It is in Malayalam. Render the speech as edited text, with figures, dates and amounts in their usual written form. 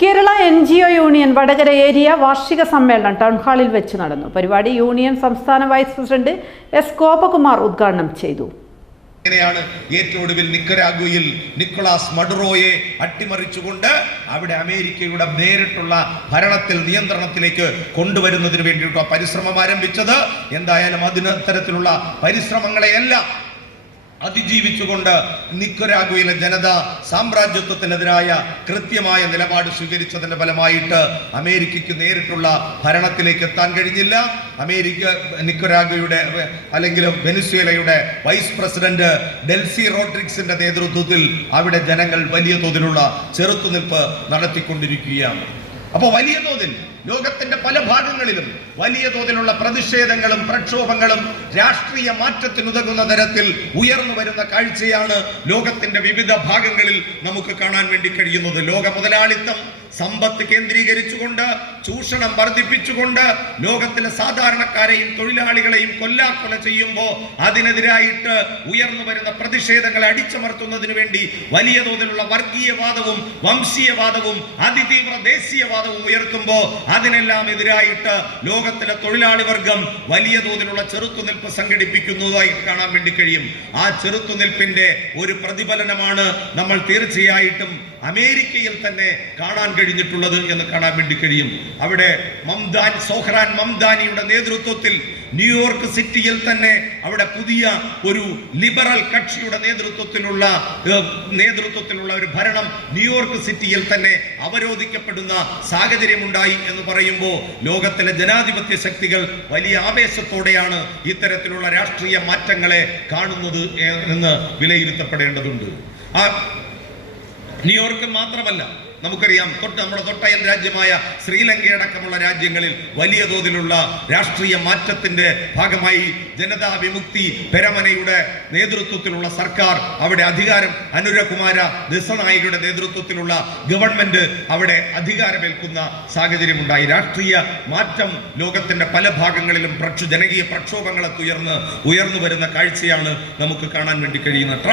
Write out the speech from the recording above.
Kerala NGO union Vadakara area വാർഷിക സമ്മേളനം ടൗൺ ഹാളിൽ വെച്ച് നടന്നു. പരിപാടി യൂണിയൻ സംസ്ഥാന വൈസ് പ്രസിഡന്റ് S. ഗോപകുമാർ ഉദ്ഘാടനം ചെയ്തു. ഏറ്റവും ഒടുവിൽ നിക്കരാഗ്വയിൽ നിക്കോളാസ് മഡുറോയെ അട്ടിമറിച്ചുകൊണ്ട് അവിടെ അമേരിക്കയുടെ നേരിട്ടുള്ള ഭരണത്തിൽ നിയന്ത്രണത്തിലേക്ക് കൊണ്ടുവരുന്നതിന് വേണ്ടിയിട്ടുള്ള പരിശ്രമം ആരംഭിച്ചത്. എന്തായാലും തരത്തിലുള്ള പരിശ്രമങ്ങളെയെല്ലാം അതിജീവിച്ചുകൊണ്ട് നിക്കരാഗ്വയിലെ ജനത സാമ്രാജ്യത്വത്തിനെതിരായ കൃത്യമായ നിലപാട് സ്വീകരിച്ചതിന്റെ ഫലമായിട്ട് അമേരിക്കയ്ക്ക് നേരിട്ടുള്ള ഭരണത്തിലേക്ക് എത്താൻ കഴിഞ്ഞില്ല. നിക്കരാഗ്വയുടെ അല്ലെങ്കിൽ വെനിസ്വേലയുടെ വൈസ് പ്രസിഡന്റ് ഡെൽസി റോഡ്രിഗ്സിന്റെ നേതൃത്വത്തിൽ അവിടെ ജനങ്ങൾ വലിയ തോതിലുള്ള ചെറുത്തുനിൽപ്പ് നടത്തിക്കൊണ്ടിരിക്കുകയാണ്. അപ്പോൾ വലിയ തോതിൽ ലോകത്തിന്റെ പല ഭാഗങ്ങളിലും വലിയ തോതിലുള്ള പ്രതിഷേധങ്ങളും പ്രക്ഷോഭങ്ങളും രാഷ്ട്രീയ മാറ്റത്തിനുതകുന്ന തരത്തിൽ ഉയർന്നു വരുന്ന കാഴ്ചയാണ് ലോകത്തിന്റെ വിവിധ ഭാഗങ്ങളിൽ നമുക്ക് കാണാൻ വേണ്ടി കഴിയുന്നത്. ലോക മുതലാളിത്തം സമ്പത്ത് കേന്ദ്രീകരിച്ചുകൊണ്ട് ചൂഷണം വർദ്ധിപ്പിച്ചുകൊണ്ട് ലോകത്തിലെ സാധാരണക്കാരെയും തൊഴിലാളികളെയും കൊല്ലാക്കൊല ചെയ്യുമ്പോൾ അതിനെതിരായിട്ട് ഉയർന്നു വരുന്ന പ്രതിഷേധങ്ങളെ അടിച്ചമർത്തുന്നതിന് വേണ്ടി വലിയ തോതിലുള്ള വർഗീയവാദവും വംശീയവാദവും അതിതീവ്ര ദേശീയവാദവും ഉയർത്തുമ്പോൾ അതിനെല്ലാം എതിരായിട്ട് ലോകത്തിലെ തൊഴിലാളി വർഗം വലിയ തോതിലുള്ള ചെറുത്തുനിൽപ്പ് സംഘടിപ്പിക്കുന്നതായി കാണാൻ വേണ്ടി കഴിയും. ആ ചെറുത്തുനിൽപ്പിന്റെ ഒരു പ്രതിഫലനമാണ് നമ്മൾ തീർച്ചയായിട്ടും അമേരിക്കയിൽ തന്നെ കാണാൻ കഴിഞ്ഞിട്ടുള്ളത് എന്ന് കാണാൻ വേണ്ടി കഴിയും. അവിടെ സോഹ്റാൻ മംദാനിയുടെ നേതൃത്വത്തിൽ ന്യൂയോർക്ക് സിറ്റിയിൽ തന്നെ അവിടെ പുതിയ ഒരു ലിബറൽ കക്ഷിയുടെ നേതൃത്വത്തിലുള്ള ഒരു ഭരണം ന്യൂയോർക്ക് സിറ്റിയിൽ തന്നെ അവരോധിക്കപ്പെടുന്ന സാഹചര്യമുണ്ടായി എന്ന് പറയുമ്പോൾ ലോകത്തിലെ ജനാധിപത്യ ശക്തികൾ വലിയ ആവേശത്തോടെയാണ് ഇത്തരത്തിലുള്ള രാഷ്ട്രീയ മാറ്റങ്ങളെ കാണുന്നത് എന്ന് വിലയിരുത്തപ്പെടേണ്ടതുണ്ട്. ന്യൂയോർക്ക് മാത്രമല്ല, നമുക്കറിയാം നമ്മുടെ തൊട്ടയൽ രാജ്യമായ ശ്രീലങ്കയടക്കമുള്ള രാജ്യങ്ങളിൽ വലിയ തോതിലുള്ള രാഷ്ട്രീയ മാറ്റത്തിന്റെ ഭാഗമായി ജനതാ വിമുക്തി പെരമനയുടെ നേതൃത്വത്തിലുള്ള സർക്കാർ അവിടെ അധികാരം, അനുരകുമാര ദിസനായികയുടെ നേതൃത്വത്തിലുള്ള ഗവൺമെന്റ് അവിടെ അധികാരമേൽക്കുന്ന സാഹചര്യമുണ്ടായി. രാഷ്ട്രീയ മാറ്റം ലോകത്തിന്റെ പല ഭാഗങ്ങളിലും ജനകീയ പ്രക്ഷോഭങ്ങളെ ഉയർന്നു വരുന്ന കാഴ്ചയാണ് നമുക്ക് കാണാൻ വേണ്ടി കഴിയുന്നത്.